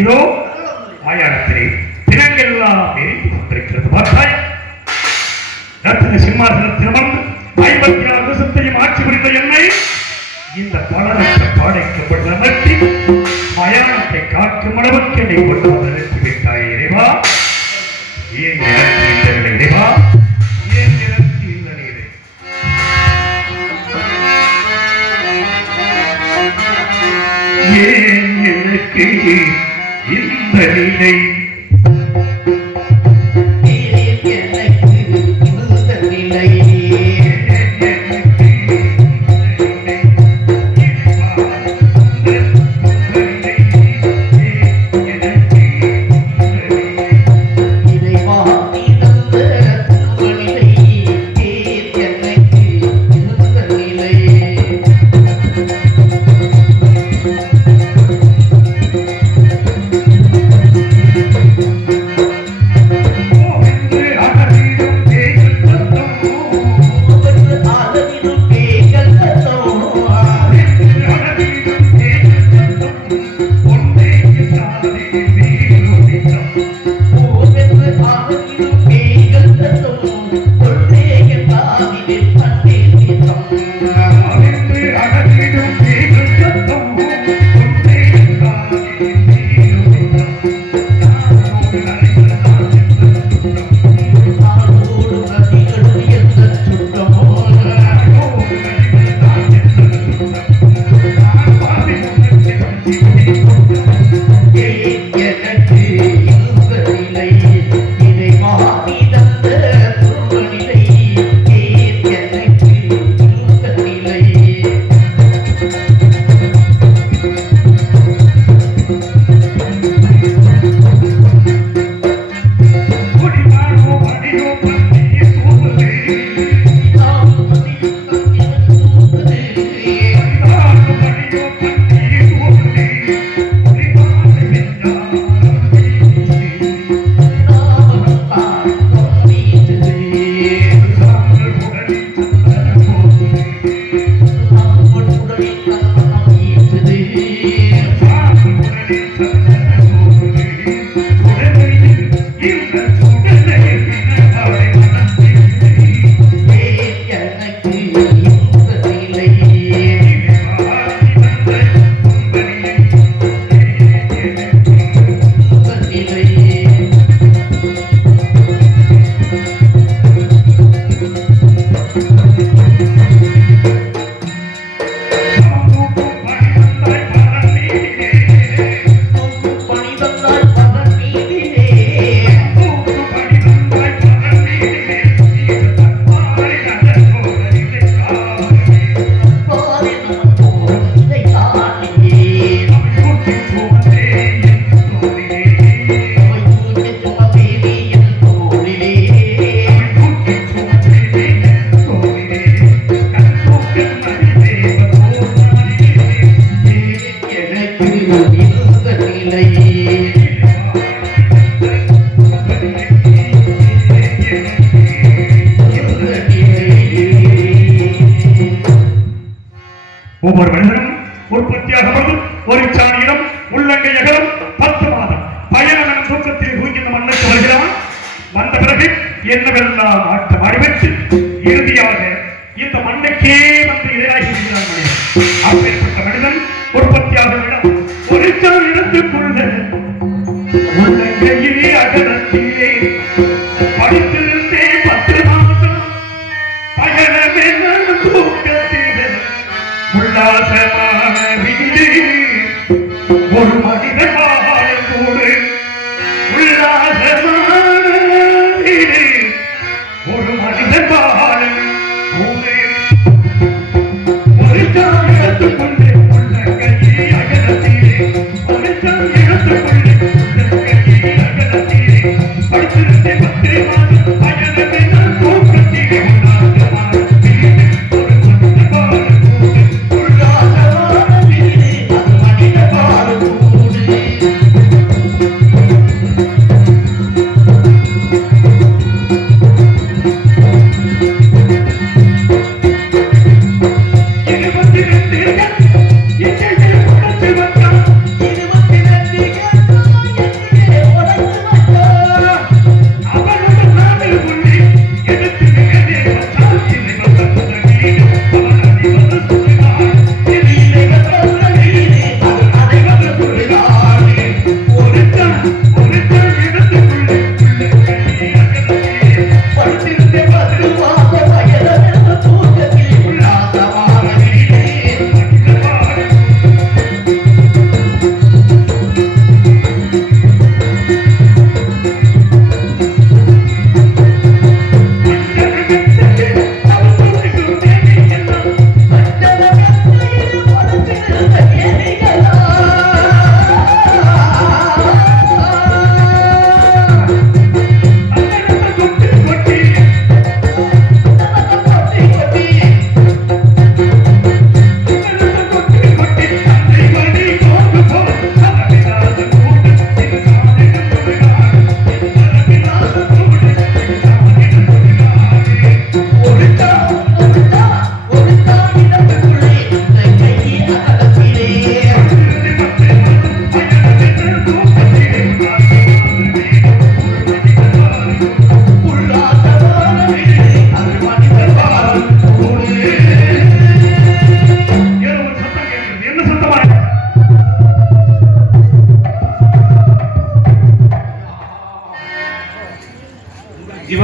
இதோ ஆயாரத்திலே தினங்கெல்லாம் எரிந்து கொண்டிருக்கிறது. பார்த்தாய், ரத்தின சிம்மாசனத்தில் அமர்ந்து 56 வருஷத்தையும் ஆட்சி புரிந்த என்னை இந்த பலரற்ற பாடைக்கப்பட்ட அமர்த்தி மயானத்தை காக்கும் அளவுக்கு என்னை கொண்டு வந்து நிறுத்திவிட்டாய் இறைவா. ஏன் எனக்கு இந்த இறைவா, ஏன் எனக்கு இந்த நீரை ஏன் எனக்கு இந்த நிலை ஒவ்வொரு மனிதனும் உற்பத்தியாக ஒரு சாணியிடம் உள்ளங்கை அகலம் 10 மாதம் பயணம் தூக்கத்தில் தூங்கி இந்த மண்ணுக்கு வருகிறான். வந்த பிறகு என்னவெல்லாம் ஆட்டம் ஆடிவிட்டு இறுதியாக இந்த மண்ணுக்கே வந்து இரையாகி விடுகிறான் மனிதன். அப்பேற்பட்ட மனிதன் உற்பத்தியாக ஒரு சாணி இடத்துக்குள்ள உள்ளங்கையிலே அகலத்திலே படித்திருந்தே 10 மாதம் பயணம் என்ன தூக்கத்திலே உல்லாசமான வீடு ஒரு மனிதன் வாழக்கூடு உல்லாசமான வீடு ஒரு மனிதன் வாழக்கூடு ஒரு சாணி எடுத்துக்கொண்டு உள்ளங்கையிலே அகலத்திலே ஒரு சாணி எடுத்துக்கொண்டு உள்ளங்கையிலே அகலத்திலே படித்திருந்தே 10 மாதம் பயணம் என்ன தூக்கத்திலே உல்லாசமான வீடு ஒரு மனிதன் வாழக்கூடு உல்லாசமான வீடு ஒரு மனிதன் வாழக்கூடு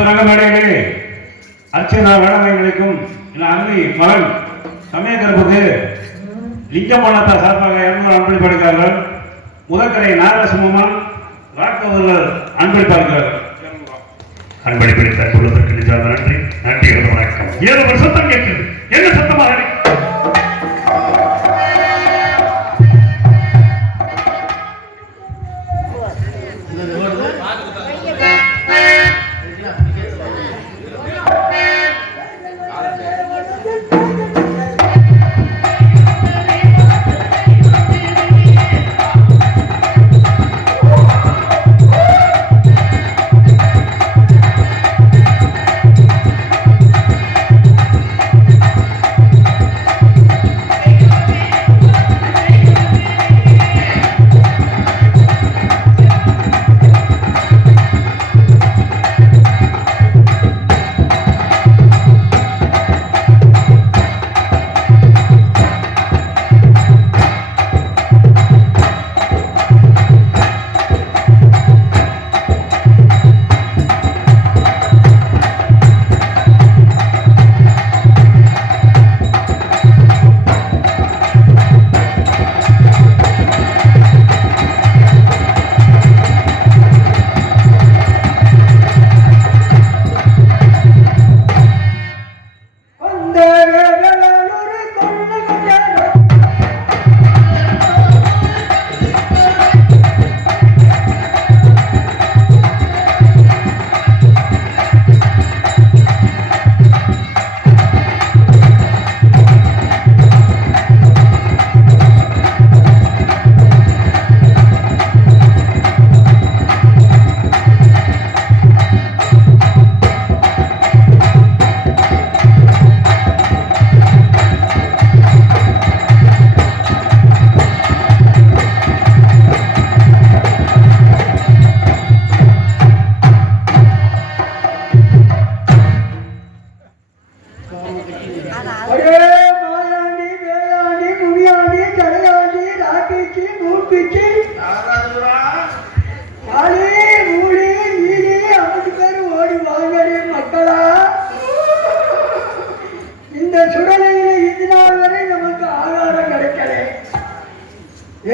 ரங்கமேடையிலே அர்ச்சனா வேடமைகளுக்கும் அருமை மகன் சமயக்கருப்புக்கு லிங்கமன்னத்தா சார்பாக 200 அன்பளிப்பாடுகிறார்கள். முதற்கரை நாகரசிம்மன் ராக்கவர்கள் அன்பளிப்பாடுகிறார்கள். அன்பளிப்பை தற்பொழுதற்கு நிஜாத நன்றி. நன்றி, வணக்கம். ஏதோ ஒரு சத்தம் கேட்கிறது. என்ன சத்தமாக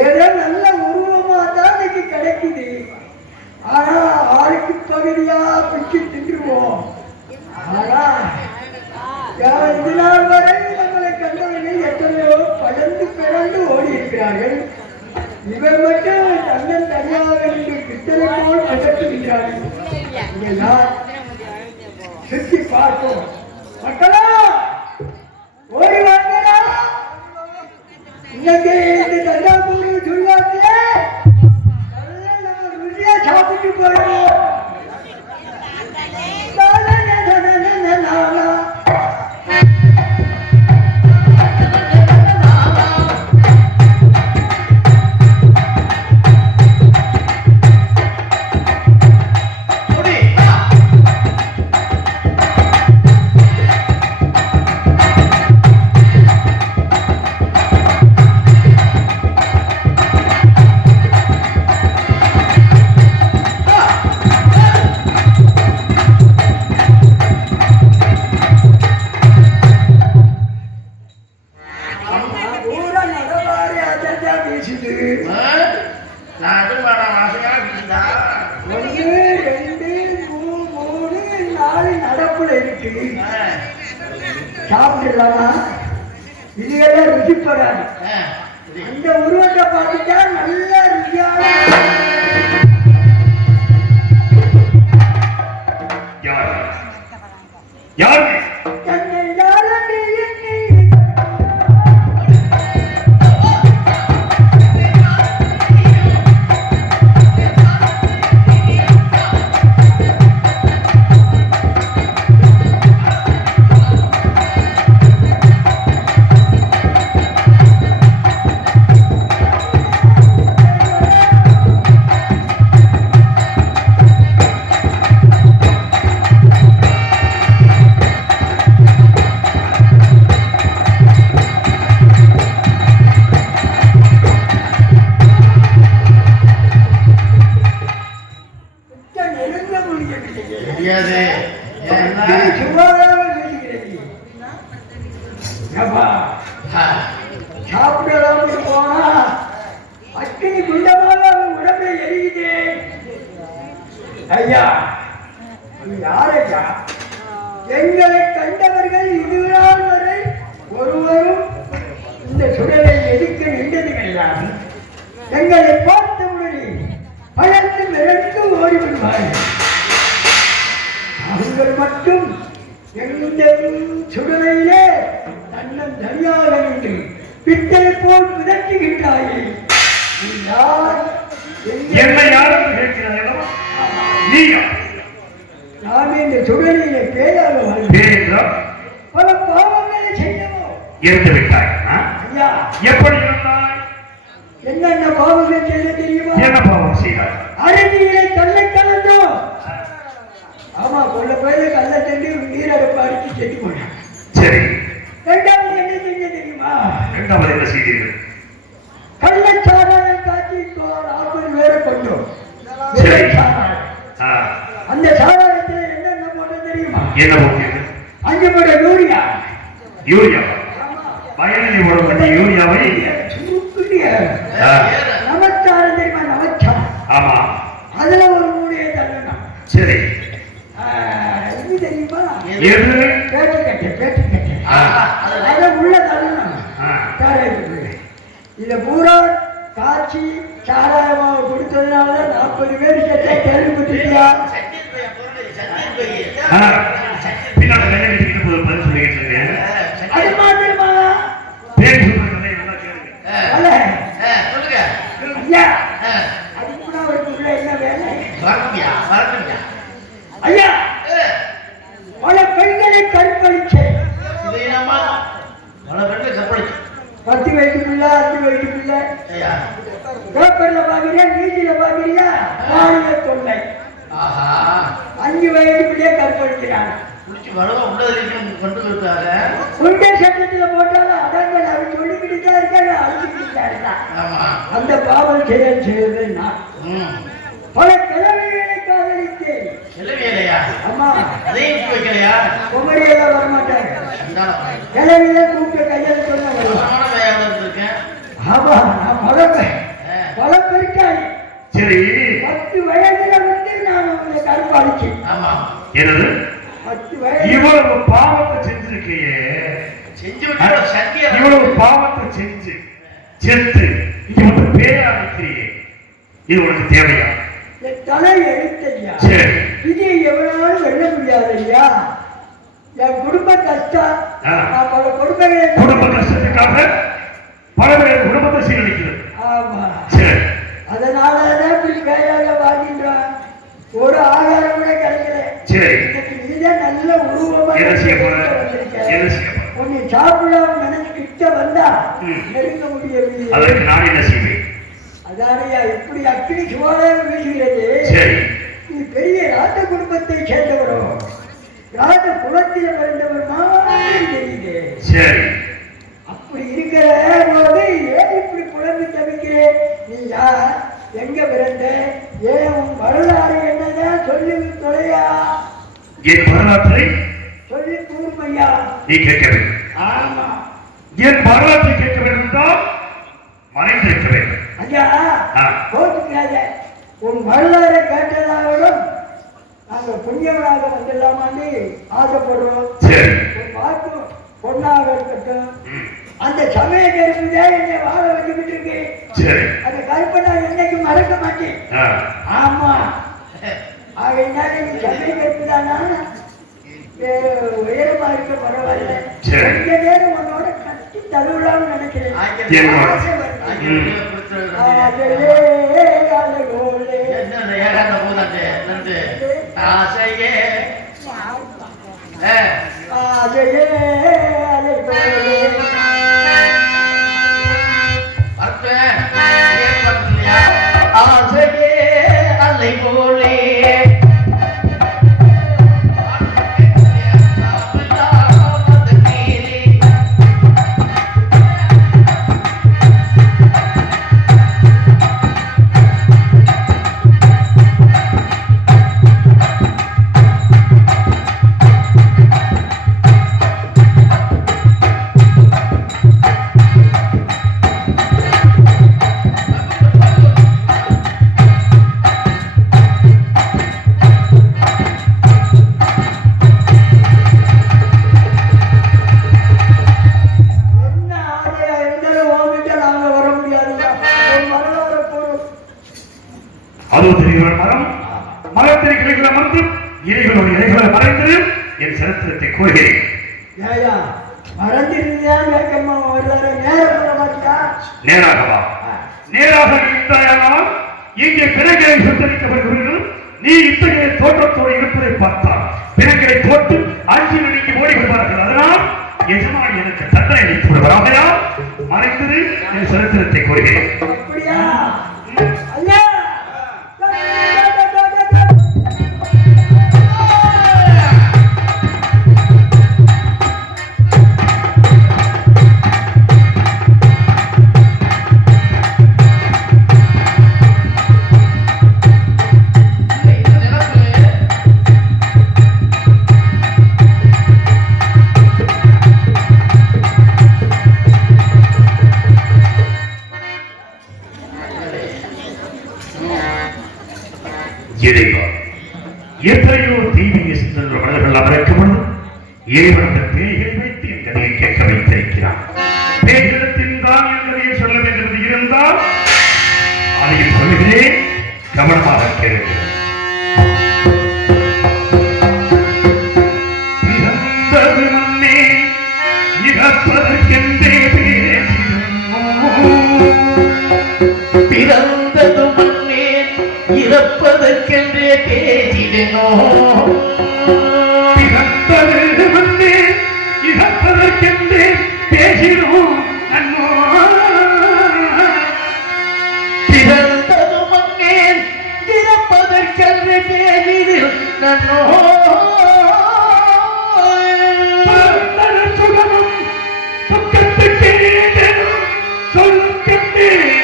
ஏதோ நல்ல உருவமா தான் இன்னைக்கு கிடைக்குது. ஆனா ஆளுக்கு பகுதியா பிச்சு தின்றுவோம். ஆனா இது நாள் வரை நம்மளை கண்டவர்கள் எத்தனையோ படர்ந்து பிறந்து ஓடி இருக்கிறார்கள். இவர் மட்டும் தன்னன் தனியாக என்று பித்தனை போல் பதற்றுகிறார்கள். சுற்றி பார்ப்போம். மக்களா ஓடி வாங்கடா. இன்னைக்கு இந்த தஞ்சாவூர் சொல்லாட்டிய நம்ம ருசியா சாப்பிட்டு போறோம். சாப்பிடலாமா? இதுவெல்லாம் ருசிப்படாது. அந்த உருவத்தை பார்த்துட்டா நல்ல ருசியான ஐயா நீ யாரையா? எங்களை கண்டவர்கள் இதுநாள் வரை ஒருவரும் இந்த சுடலை எதிர்க்க நின்றது கிடையாது. எங்களை பார்த்தவுடனே பயந்து மிரண்டு ஓடிவிடுவார்கள். அவர்கள் மட்டும் எந்த சுடலையிலே தன்னம் தனியாக நின்று பிட்டை போல் பிதற்றுகின்றாயே. நீ யார்? என்னை யார் என்று கேட்கிறாய் அல்லவா? நீ யார்? நான் இந்த சுடலையிலே பேயாக வாழ்கிறேன். பேர் என்றால் பல பாவங்களை செய்யவோ இருந்து விட்டாய். ஐயா எப்படி இருந்தாய்? என்னென்ன பாவங்கள் செய்ய தெரியுமா? என்ன பாவம் செய்தாய்? அருவியிலே கல்லை கலந்தோம். ஆமா கொள்ள போய் கல்லை தண்ணி நீரடுப்பு அடிச்சு செஞ்சு போனான். சரி, இரண்டாவது என்ன செஞ்ச தெரியுமா? இரண்டாவது என்ன செய்தீர்கள்? கள்ளச்சாராயம் காட்சி 40 பேரை கொண்டோம். சரி. வெள்ளை சாராயம். ஆ, அந்த சாராயத்தில் என்னென்ன போட்ட தெரியுமா? என்ன போட்டீர்கள்? 5 முறை யூரியா. யூரியா. வயலில் போடப்பட்ட யூரியாவை சுருக்குடிய ஆ, நமச்சாரம் தெரியுமா? நமச்சாரம். ஆமா, அதுல ஒரு மூடையை தள்ளணும். சரி. இது தெரியுமா? எது? பேட்டுக்கட்டை. ஆ, அதை உள்ள தள்ளணும். ஆ, சாராயத்துக்குள்ள. இதை பூரா காய்ச்சி சாராயமாக கொடுத்ததுனால 40 பேர் செத்தா கேள்விப்பட்டிருக்கியா? ஆ, பின்னால கையை கட்டிக்கிட்டு போய் பதில் சொல்லிக்கிட்டு இருக்கேன். அது மாதிரிமா பேர் சொல்ற கதையை நல்லா கேளுங்க. அல்ல சொல்லுங்க. ஐயா அதுக்கு கூட அவருக்கு உள்ள என்ன வேலை? வரட்டுங்க. ஐயா பல பெண்களை கற்பழிச்சேன். இது என்னம்மா? பல பெண்கள் கற்பழிச்சு. 10 வயசு பிள்ளை 5 வயசு பிள்ளை ஐயா. பேப்பர்ல பாக்குறியா நீதியில பாக்குறியா? பாலியல் தொல்லை. ஆஹா. 5 வயசு பிள்ளைய கற்பழிக்கிறாங்க. குளிச்சு வரவா உள்ளதிலையும் கொண்டு போயிருக்காங்க. குண்டை சட்டத்துல போட்டாலும் அடங்கல. அவன் சொல்லிக்கிட்டு தான் இருக்காங்க, அழிச்சுக்கிட்டு தான் இருக்கான். ஆமா. அந்த பாவம் செயல் செய்வது நான். ம். பல கிழமைகளை காதலித்தேன். கிளவியலையா? அம்மா அதையும் விட்டு வைக்கலையா? குமரியெல்லாம் வரமாட்டாங்க. சண்டான பையன். கிழமையில கூப்பிட்டு கையில் சொன்ன வருவான். தரமான பையன் இருந்திருக்கேன். ஆமா நான் பல பெருக்காளி. சரி, 10 வயதுல வந்து நான் உங்களை கற்பழிச்சேன். ஆமா. என்னது? 10 வயது இவ்வளவு பாவத்தை செஞ்சிருக்கையே, செஞ்சு விட்டு சத்தியம். இவ்வளவு பாவத்தை செஞ்சு செத்து இங்க வந்து பேய அழைக்கிறியே, இது உனக்கு தேவையா? என் தலை எழுத்தையா. சரி. விதியை எவனாலும் வெல்ல முடியாது ஐயா. என் குடும்ப கஷ்டம். ஆ. நான் பல கொடுமைகளை குடும்ப கஷ்டத்துக்காக பல பேர் குடும்பத்தை சீரழிக்கிறது. ஆமா சரி, அதனாலதான் இப்படி கையால வாங்கின்றான். ஒரு ஆகாரம் கூட கிடைக்கல. சரி. இன்னைக்கு நீதான் நல்ல உருவமா என்ன செய்ய போற? வந்திருக்க. என்ன செய்ய போற? உன்னை சாப்பிடாம நினைச்சு கிட்ட வந்தா ம். நெருங்க முடியவில்லை. அதற்கு நான் என்ன செய்வேன்? அதானையா இப்படி அக்கினி சுவாரம் வீசுகிறது. சரி, நீ பெரிய ராஜ குடும்பத்தை சேர்ந்தவரோ, ராஜ குலத்தில் பிறந்தவர் மாதிரி தெரியுது. சரி. அப்படி இருக்கிற போது ஏன் இப்படி புலம்பி தவிக்கிறேன்? நீ யார்? எங்க பிறந்த? ஏன் உன் வரலாறு என்னதான் சொல்லி தொலையா? என் வரலாற்றை சொல்லி கூர்மையா? நீ கேட்க வேண்டும். ஆமா என் வரலாற்றை கேட்க வேண்டும் என்றால் மறைந்திருக்க வேண்டும். ஐயா ஆ. கோச்சுக்காத. உன் வரலாறை கேட்டதாகவும் நாங்க புண்ணியவனாக வந்துடலாமான்னு ஆசைப்படுறோம். சரி. உன் வாக்கு பொண்ணாக இருக்கட்டும். ம். அந்த சமய கருப்பு தான் என்னை வாழ வச்சுக்கிட்டு இருக்கு. சரி. அந்த கருப்பை நான் என்னைக்கு மறக்க மாட்டேன். ஆ. ஆமா ஆகையினால நீ சமய கருப்பு தானா? உயரமா இருக்க பரவாயில்ல. சரி. கொஞ்ச நேரம் உன்னோட கட்டி தழுவலாம்னு நினைக்கிறேன். என்னோட? ஆசை வருது. ம். ஆசையே அழகோலே. என்ன ஏகாந்த பூதாட்டு நன்று ஆசையே. ஆசையே அழகோலே. ஆசையே அலை போலே அதோ தெரிகிற மரம், மரத்தில் கிடைக்கிற மருந்து இலைகளோட இலைகளை மறைந்து என் சரித்திரத்தை கூறுகிறேன். ஏயா மறந்துருந்தா வேகமா வர்றாரு, நேரம் பண்ண மாட்டியா? நேராகவா? நேராக நீண்டாயானால் இங்கே பிறகளை சுத்தரிக்கப்படுகிறீர்கள். நீ இத்தகைய தோற்றத்தோடு இருப்பதை பார்த்தால் பிறங்களை தோற்று அஞ்சு மணிக்கு ஓடி விடுவார்கள். அதனால் எஜமானி எனக்கு தண்டனை அளித்து விடுவார்களா? மறைந்தது என் சரித்திரத்தை கூறுகிறேன். அப்படியா? ஐயா இறைவா, எத்தனையோ தீவிய சிந்தனைகள் மனிதர்கள் அமர்க்கப்படும் இறைவன் அந்த பேய்களை வைத்து என் கதையை கேட்க வைத்திருக்கிறான். பேய்களிடத்தின் தான் என் கதையை சொல்ல வேண்டியது இருந்தால் அதையும் சொல்லுகிறேன், கவனமாக கேளுங்கள். பிறந்தது மண்ணே இறப்பதற்கென்றே பிறந்தது மண்ணே இறப்பதற்கென்றே பேசினோ. பிறந்தது மண்ணே இறப்பதற்கென்றே பேசினோம் அண்ணோ. பிறந்தது மண்ணே இறப்பதற்கென்றே பேசினோ. சுகமும் துக்கத்துக்கே சொல்லுகின்றேன்.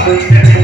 Bye.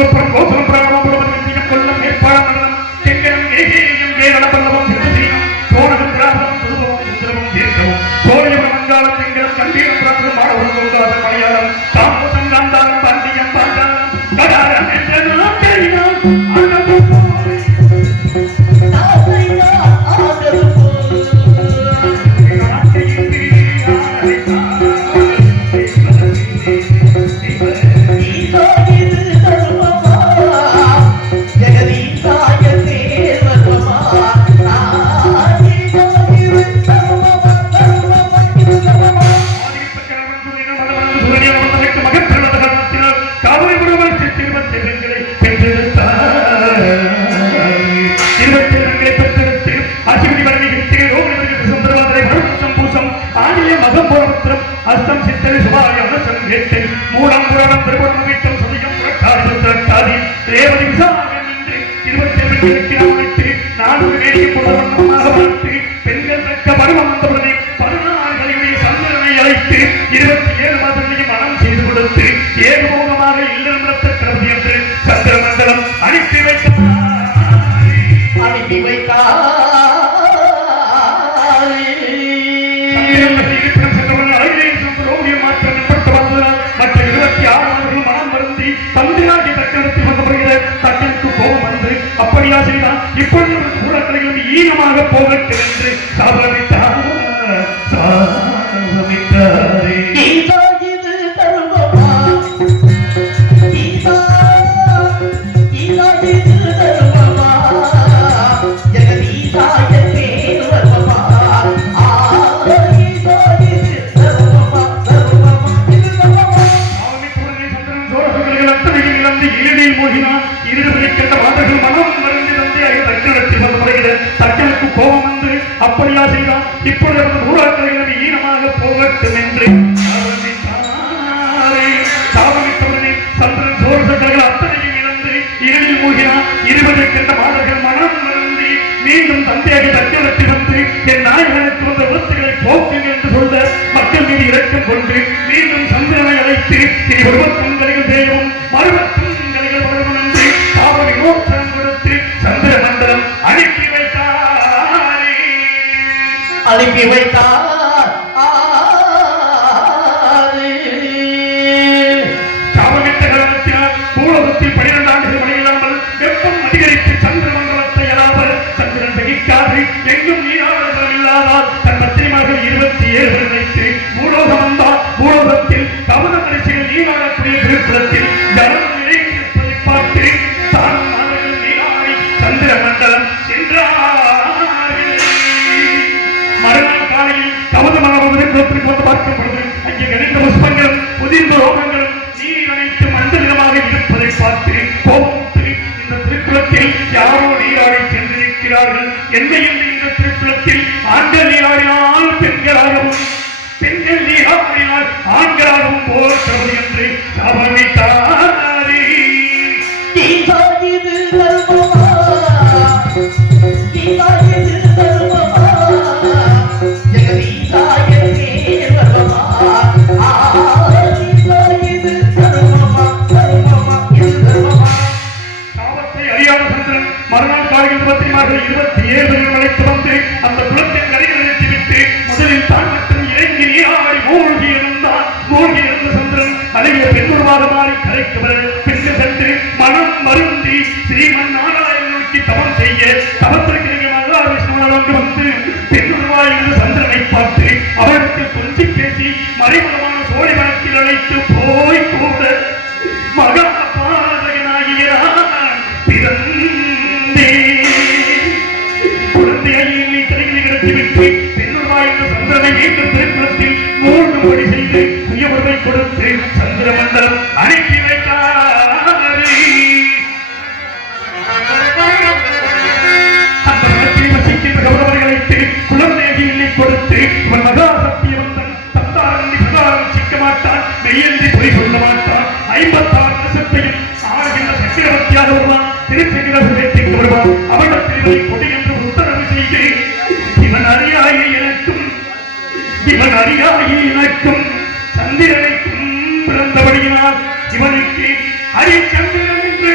கோபுரம் கோபுரம் பிராணம் புறமதியம் கொல்லம் ஏற்பாடு மரணம் செங்கரம் ஏகேயம் கேரளபல்லவம் திருச்சியம் சோழகம் திராவிடம் சுருபவம் சுந்தரமும் தீர்க்கவும் சோழியபுரம் மங்காளம் செங்கரம் கம்பீரம் பிராணம் மாணவரம் கோதாசம் மலையாளம் தாமசம் காந்தாரம் பாண்டியம் பாண்டாரம் கடாரம் என்ற நாட்டையினால் அஸ்தம் சித்தனை சுபாயம் சங்கேட்டை மூலம் புராணம் திருபுரம் வீட்டம் சதியம் புரட்டாதி சுத்திரட்டாதி ரேவதி விசாகம் என்று 27 கிராமத்து 4 வேடிக்கை புலவண்ணமாக வளர்த்து பெண்கள் தக்க பருவம் வந்தவுடனே 16 கழிவை சந்திரனை அழைத்து 27 மாதங்களையும் மனம் செய்து கொடுத்து ஏகபோகமாக இல்லம் நடத்த கிளம்பி என்று சந்திர மண்டலம் அனுப்பி வைத்தார் மற்ற 26 மனம் வருந்தி தந்தையாகி தக்கணத்தில் வந்தப்படுகிற தக்கனுக்கு கோபம் வந்து அப்படியா செய்தான் இப்பொழுது ஊழல்களில் ஈனமாக போகட்டும் என்று சாபமித்தாரே. அப்படியா செய்தான் இப்பொழுது ஊராட்களில் ஈனமாக போகட்டும் என்று சாபமித்தவுடனே சந்திரன் சோழர்கள் அத்தனையும் இழந்து இருளில் மூழ்கினான் 20 கண்ட மாதர்கள் மனம் மறந்து மீண்டும் தந்தையாக தக்கணத்தில் வந்து என் நாயகனுக்கு வந்த விபத்துகளை போக்குங்க என்று சொல்ல மக்கள் மீது இரக்கம் கொண்டு மீண்டும் சந்திரனை அழைத்து இனி ஒருவத்தங்களைகள் தேவும் மறுபத்தங்களைகள் வளரும் என்று சாப விமோசனம் கொடுத்து சந்திர மண்டலம் அனுப்பி வைத்தார் சாபமிட்ட காரணத்தினால் பூலோகத்தில் 12 ஆண்டுகள் மழையில்லாமல் வெப்பம் அதிகரித்து சந்திர மண்டலத்தை அலாமல் சந்திரன் சகிக்காது எங்கும் நீராளர்கள் இல்லாதால் தன் பத்திரிமார்கள் 27 நினைத்து பூலோகம் வந்தால் பூலோகத்தில் கவன பரிசைகள் நீராடக்கூடிய திருக்குளத்தில் ஜலம் நிறைந்திருப்பதை பார்த்து தான் நீராடி சந்திர மண்டலம் சென்றார். மறுநாள் காலையில் கவனமாக வந்து பார்க்கப்படுது. அங்கே கணிந்த புஷ்பங்களும் புதிர்ந்த ரோகங்களும் நீர் அனைத்து மண்டலமாக இருப்பதை பார்த்து கோபத்து இந்த திருக்குளத்தில் யாரோ நீராடி சென்றிருக்கிறார்கள். என்னையும் இந்த திருக்குளத்தில் ஆண்கள் நீராடினால் பெண்களாகவும் பெண்கள் நீராடினால் ஆண்களாகவும் போகிறது என்று சாபமித்தாரே. மறுநாள் காலையில் 27 அழைத்து வந்து அந்த குளத்தின் கரையில் நிறுத்திவிட்டு முதலில் தான் மட்டும் இறங்கி நீராடி மூழ்கி இருந்த சந்திரன் அழகிய பெண்ணுருவாக மாறி கரைக்கு வர பின்பு சென்று மனம் மருந்தி ஸ்ரீமன் நாராயணன் நோக்கி தவம் செய்ய தவத்திற்கு மகாவிஷ்ணுவாக வந்து பெண்ணுருவாய் இருந்த சந்திரனை பார்த்து அவருக்கு கொஞ்சி பேசி மறைமுகமான சோழி மனத்தில் அழைத்து போய் கூட மகா பாதகனாகிய குழந்தையை தலையில் கிடத்திவிட்டு பெண்ணுருவாய் என்ற சந்திரனை மீண்டும் திருக்குளத்தில் மூழ்கும்படி செய்து சுயமுறை கொடுத்து சந்திர மண்டலம் அனுப்பி வைத்தார். அந்த மனத்தில் வசிக்கின்ற கௌரவர்களுக்கு குழந்தையை கொடுத்து இவன் மகா சத்தியவந்தன் தந்தாரந்தி பிரகாரம் சிக்க மாட்டான் மெய்யன்றி பொய் சொல்ல மாட்டான் 56 வருஷத்தையும் ஆகின்ற சக்கரவர்த்தியாக வருவான் திருச்செங்கரத்திற்கு வருவான் அவனிடத்தில் இவனை கொடி என்று உத்தரவு செய்கிறேன். இவன் அறியாயை எனக்கும் சந்திரனைக்கும் பிறந்தபடியினால் இவனுக்கு ஹரிச்சந்திரன் என்று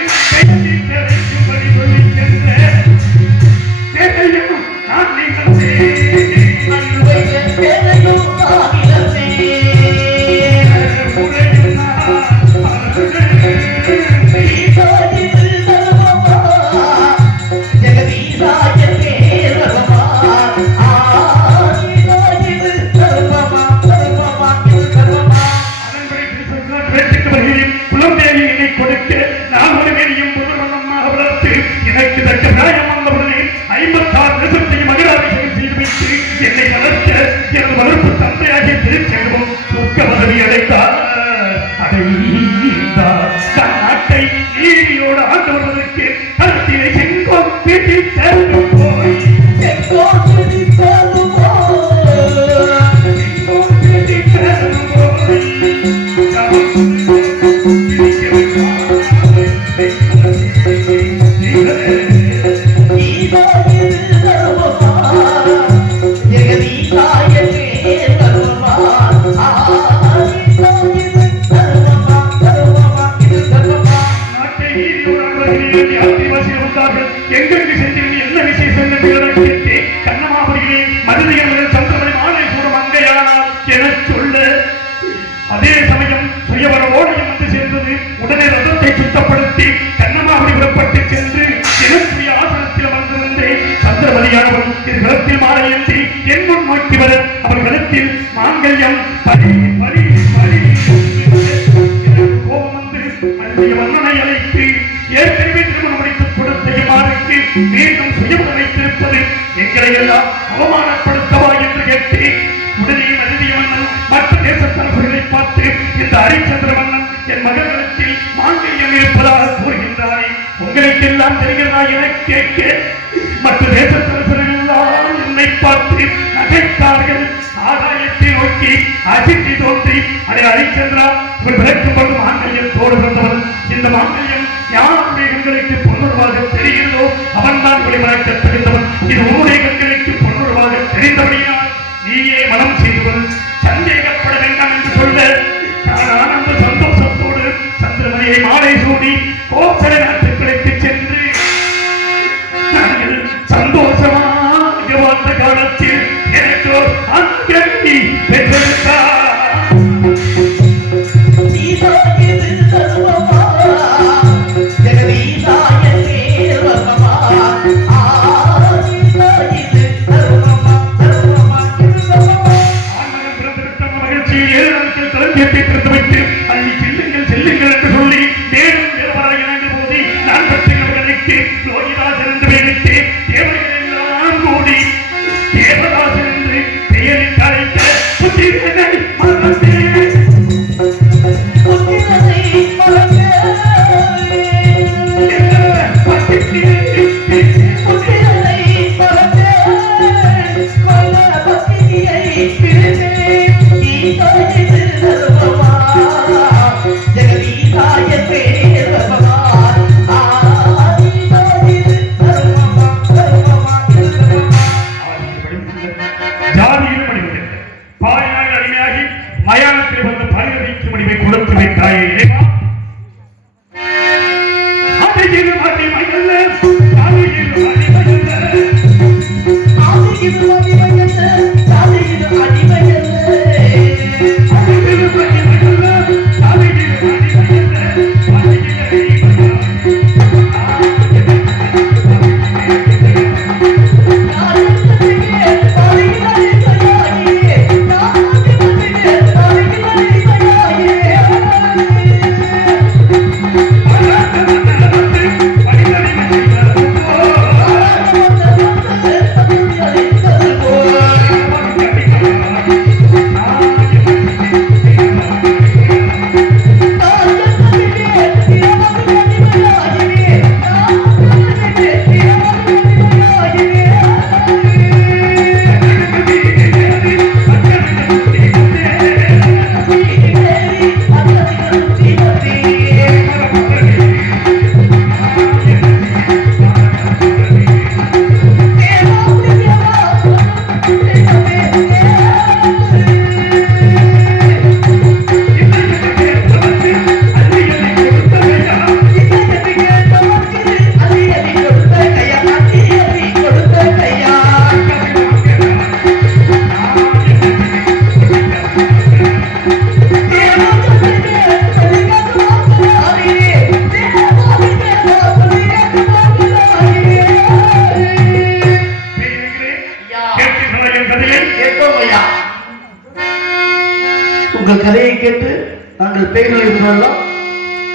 கைகள் இருந்தாலும்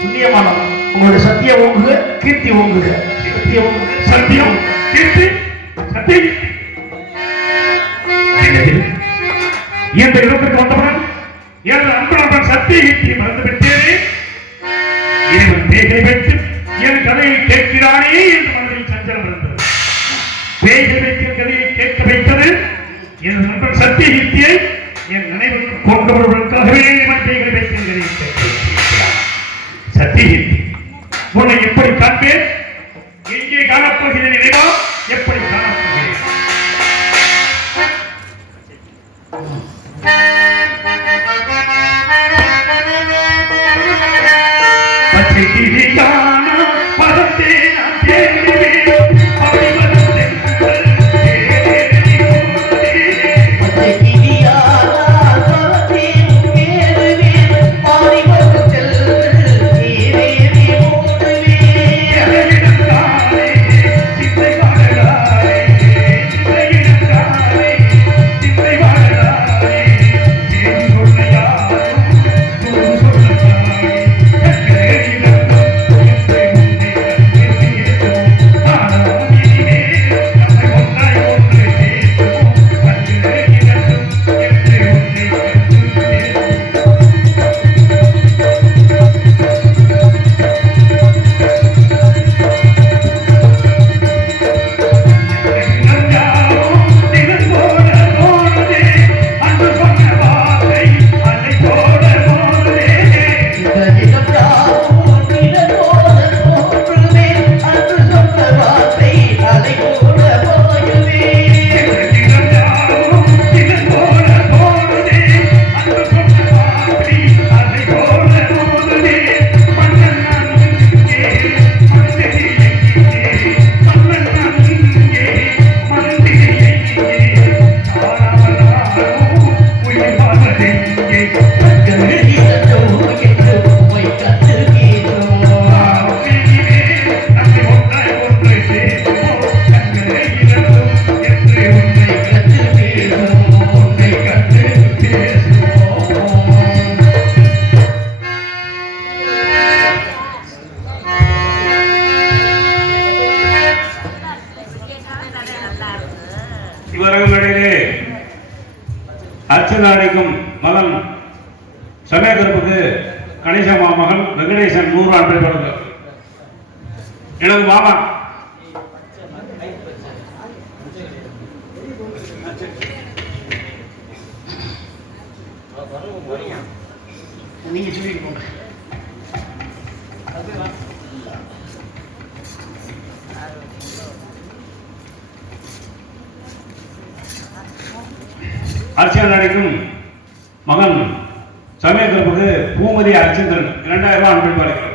புண்ணியமானவன். உங்களுடைய சத்தியம் ஓங்குக, கீர்த்தி ஓங்குக. சத்தியம் ஓங்குக. சத்தியம் கீர்த்தி சத்தியம். இந்த இடத்திற்கு வந்தவுடன் எனது அன்புடன் சத்திய கீர்த்தியை மறந்து விட்டேனே. இறைவன் பேய்களை வைத்து என் கதையை கேட்கிறானே என்று மனதில் சஞ்சலம் இருந்தது. பேய்களை வைத்து என் கதையை கேட்க வைத்தது எனது நண்பன் சத்திய கீர்த்தியை என் நினைவில் கொண்டு வருவதற்காகவே இவன் பேய்களை வைத்து என் கதையை கேட்க வைத்திருக்கிறான். சத்திய கீர்த்தி உன்னை எப்படி காண்பேன்? எங்கே காணப்போகிறேன்? இறைவா, எப்படி காணப்போகிறேன்? பச்சை கிளியான பதத்தை நான் தேடுவேன். அப்படி பதத்தை தேடி போனேன். பச்சை கிளியானால் பறந்தேன் ஏறுவேன். பாடி வரும் செல்வங்கள் தேடி ஓடுவேன். எல்லையிடத்தானே சிந்தை வாழலாரே. எல்லையிடத்தானே சிந்தை வாழலாரே. தேடி சொல்ல யாரும் தூது சொல்ல யாரே. இவர்களிடையே அர்ச்சனா அடிக்கும் மகன் சமயகருப்புக்கு கணேச மாமகன் வெங்கடேசன் 100 ஆண்டு பிறகு எனது மாமா நீங்க சொல்லிட்டு போங்க. அர்ச்சனா அடிக்கும் மகன் சமயகருப்புக்கு பூமதி அர்ச்சந்திரன் 2000 ரூபாய் அன்பளிப்பாளர்.